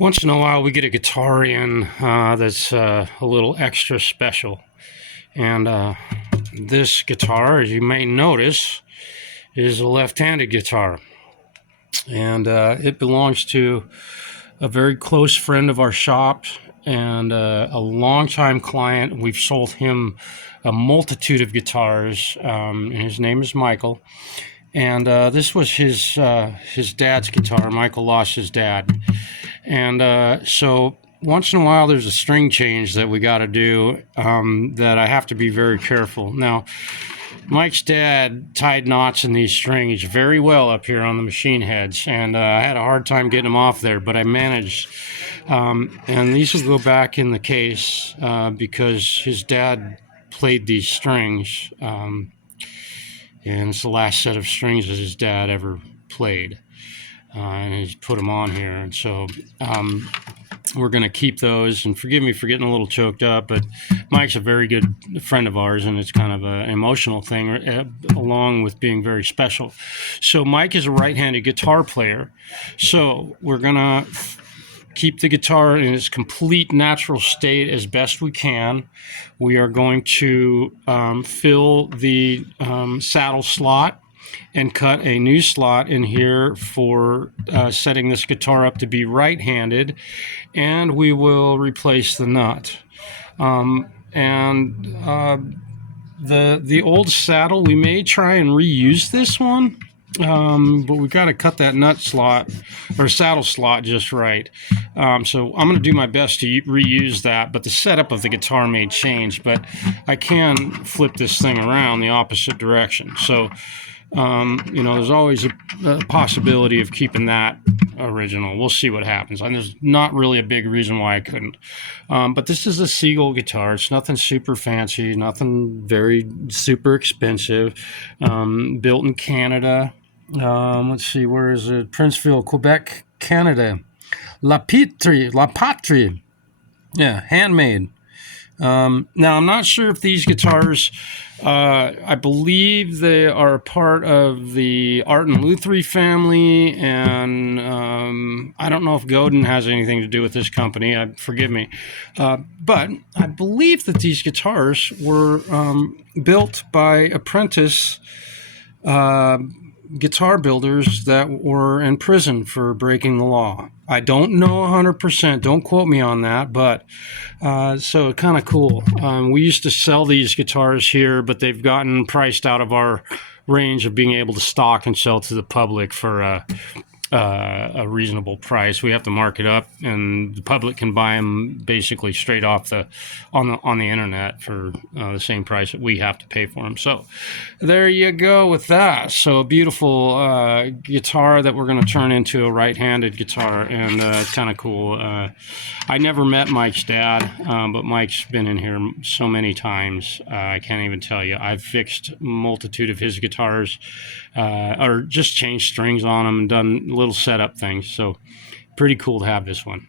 Once in a while, we get a guitar in that's a little extra special. And this guitar, as you may notice, is a left-handed guitar. And it belongs to a very close friend of our shop and a longtime client. We've sold him a multitude of guitars, and his name is Michael. And this was his dad's guitar. Michael lost his dad. And so once in a while, there's a string change that we got to do that I have to be very careful. Now, Mike's dad tied knots in these strings very well up here on the machine heads, and I had a hard time getting them off there, but I managed. And these will go back in the case because his dad played these strings, and it's the last set of strings that his dad ever played. And he's put them on here, and so we're going to keep those. And forgive me for getting a little choked up, but Mike's a very good friend of ours, and it's kind of an emotional thing along with being very special. So Mike is a right-handed guitar player, so we're going to keep the guitar in its complete natural state as best we can. We are going to fill the saddle slot and cut a new slot in here for setting this guitar up to be right-handed, and we will replace the nut. The old saddle, we may try and reuse this one, but we've got to cut that nut slot or saddle slot just right. So I'm going to do my best to reuse that, but the setup of the guitar may change, but I can flip this thing around the opposite direction. So there's always a possibility of keeping that original. We'll see what happens. And there's not really a big reason why I couldn't. But this is a Seagull guitar. It's nothing super fancy, nothing very super expensive. Built in Canada. Let's see, where is it? Princeville, Quebec, Canada. La Patrie. Yeah, handmade. Now, I'm not sure if these guitars, I believe they are part of the Art and Lutherie family, and I don't know if Godin has anything to do with this company, forgive me, but I believe that these guitars were built by apprentice guitar builders that were in prison for breaking the law. I don't know 100%, don't quote me on that, but so kind of cool. We used to sell these guitars here, but they've gotten priced out of our range of being able to stock and sell to the public for a reasonable price. We have to mark it up, and the public can buy them basically straight off on the internet for the same price that we have to pay for them. So there you go with that. So a beautiful guitar that we're going to turn into a right-handed guitar, and it's kind of cool. I never met Mike's dad, but Mike's been in here so many times. I can't even tell you. I've fixed a multitude of his guitars, or just changed strings on them and done little setup things. So pretty cool to have this one.